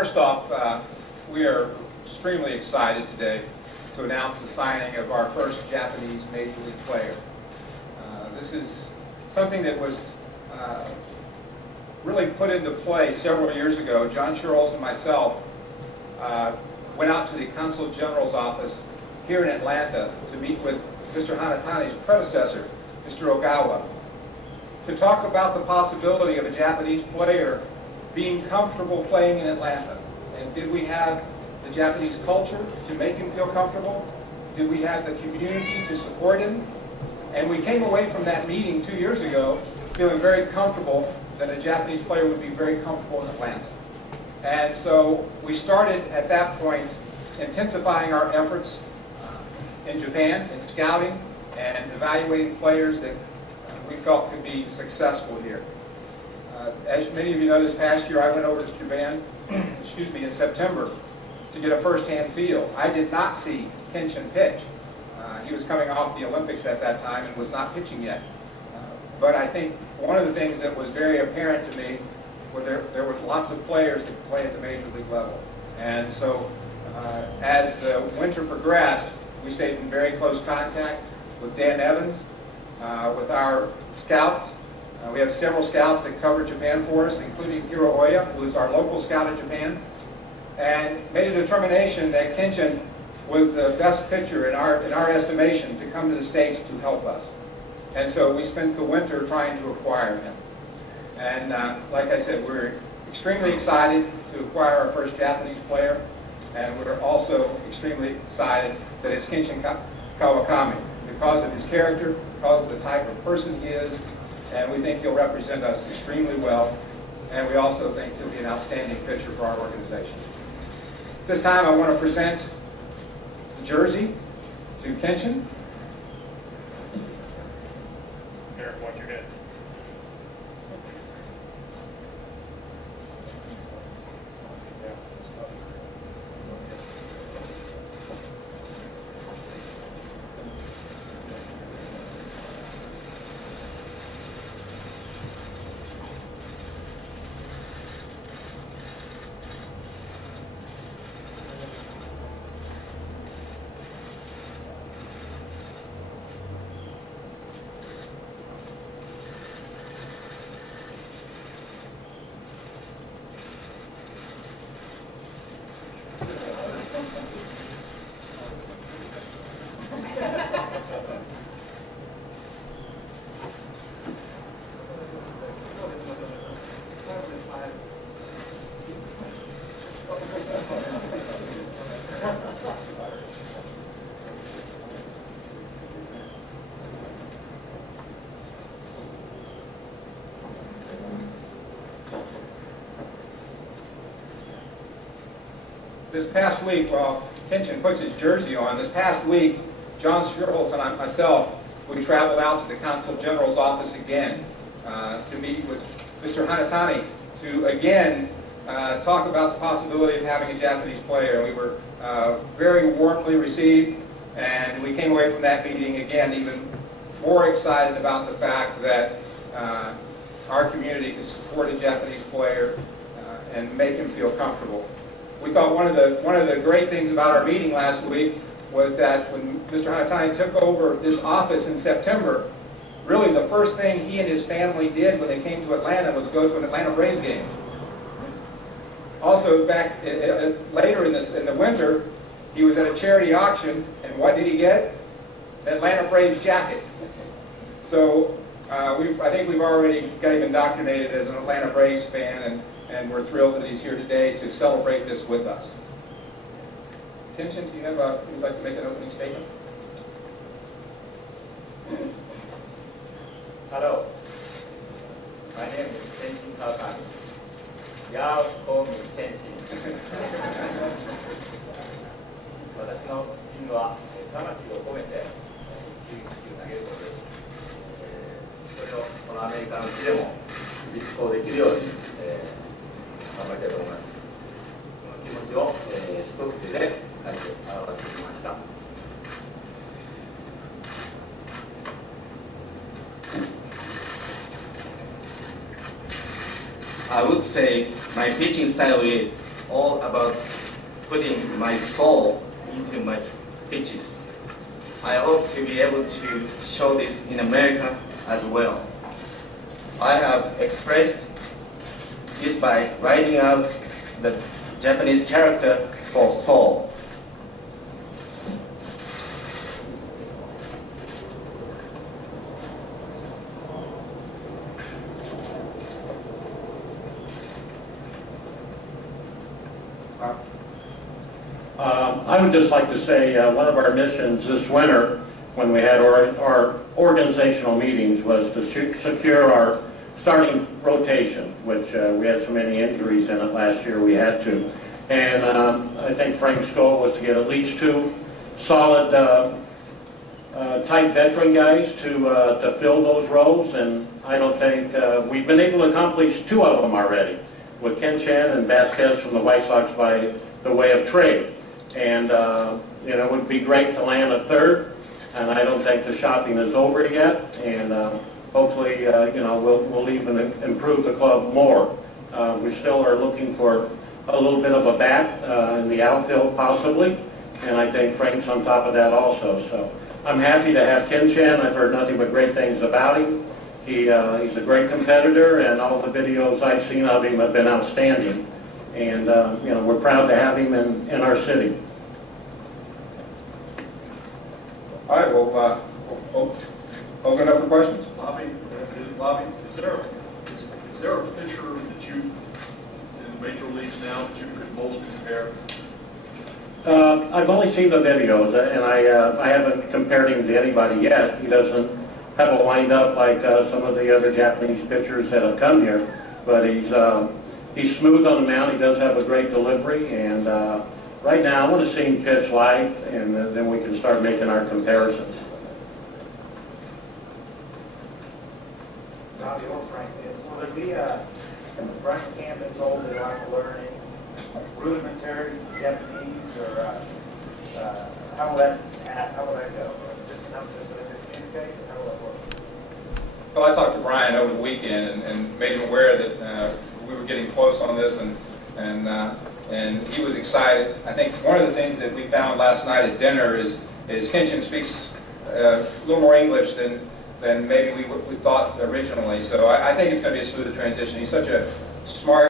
First off, we are extremely excited today to announce the signing of our first Japanese Major League player. This is something that was really put into play several years ago. John Sherrills and myself went out to the Consul General's office here in Atlanta to meet with Mr. Hanatane's predecessor, Mr. Ogawa, to talk about the possibility of a Japanese player being comfortable playing in Atlanta. And did we have the Japanese culture to make him feel comfortable? Did we have the community to support him? And we came away from that meeting 2 years ago feeling very comfortable that a Japanese player would be very comfortable in Atlanta. And so we started at that point intensifying our efforts in Japan, in scouting and evaluating players that we felt could be successful here. As many of you know, this past year I went over to Japan, in September to get a first-hand feel. I did not see Kenshi pitch. He was coming off the Olympics at that time and was not pitching yet. But I think one of the things that was very apparent to me was there was lots of players that play at the major league level. And so as the winter progressed, we stayed in very close contact with Dan Evans, with our scouts. We have several scouts that cover Japan for us, including Hiro Oya, who is our local scout in Japan, and made a determination that Kenshi was the best pitcher in our estimation to come to the States to help us. And so we spent the winter trying to acquire him. And like I said, we're extremely excited to acquire our first Japanese player, and we're also extremely excited that it's Kenshi Kawakami because of his character, because of the type of person he is, and we think he'll represent us extremely well, and we also think he'll be an outstanding pitcher for our organization. This time I want to present the jersey to Kenshi. Eric, watch your head. This past week, while Kenshi puts his jersey on, this past week, John Sherrills and myself, we traveled out to the Consul General's office again to meet with Mr. Hanatane to again talk about the possibility of having a Japanese player. We were very warmly received, and we came away from that meeting again even more excited about the fact that our community could support a Japanese player and make him feel comfortable. We thought one of the great things about our meeting last week was that when Mr. Hanatane took over this office in September, really the first thing he and his family did when they came to Atlanta was go to an Atlanta Braves game. Also, back later in the winter, he was at a charity auction, and what did he get? An Atlanta Braves jacket. So I think we've already got him indoctrinated as an Atlanta Braves fan, and we're thrilled that he's here today to celebrate this with us. Kenshi, do you have would like to make an opening statement? Hello, my name is Kenshi Kawakami. Y'all call me Kenshi. 私のチームは魂を込めて一球一球投げることです。それをこのアメリカの地でも実行できるように頑張りたいと思います。その気持ちを一筆で書いて表してきました。I would say my pitching style is all about putting my soul into my pictures. I hope to be able to show this in America as well. I have expressed this by writing out the Japanese character for soul. I would just like to say one of our missions this winter, when we had our organizational meetings, was to secure our starting rotation, which we had so many injuries in it last year we had to. And I think Frank's goal was to get at least 2 solid type veteran guys to fill those roles, and I don't think we've been able to accomplish 2 of them already, with Kenshi and Vasquez from the White Sox by the way of trade. And you know, it would be great to land a 3rd, and I don't think the shopping is over yet, and hopefully you know, we'll even improve the club more. We still are looking for a little bit of a bat in the outfield possibly, and I think Frank's on top of that also. So I'm happy to have Kenshi. I've heard nothing but great things about him. He's a great competitor, and all the videos I've seen of him have been outstanding. And you know, we're proud to have him in our city. All right, well, we'll open it up for questions. Bobby, is there a pitcher that you, in the major leagues now, that you could most compare? I've only seen the videos, and I haven't compared him to anybody yet. He doesn't have a wind-up like some of the other Japanese pitchers that have come here, but he's smooth on the mound. He does have a great delivery, and right now I want to see him pitch live, and then we can start making our comparisons. Bobby or Frank, will there be a Frank Camp told they like learning rudimentary Japanese, or how will that go? Just enough to communicate, or how will that work? Well, I talked to Brian over the weekend and made him aware that we were getting close on this, and he was excited. I think one of the things that we found last night at dinner is Kenshi speaks a little more English than maybe we thought originally. So I think it's going to be a smooth transition. He's such a smart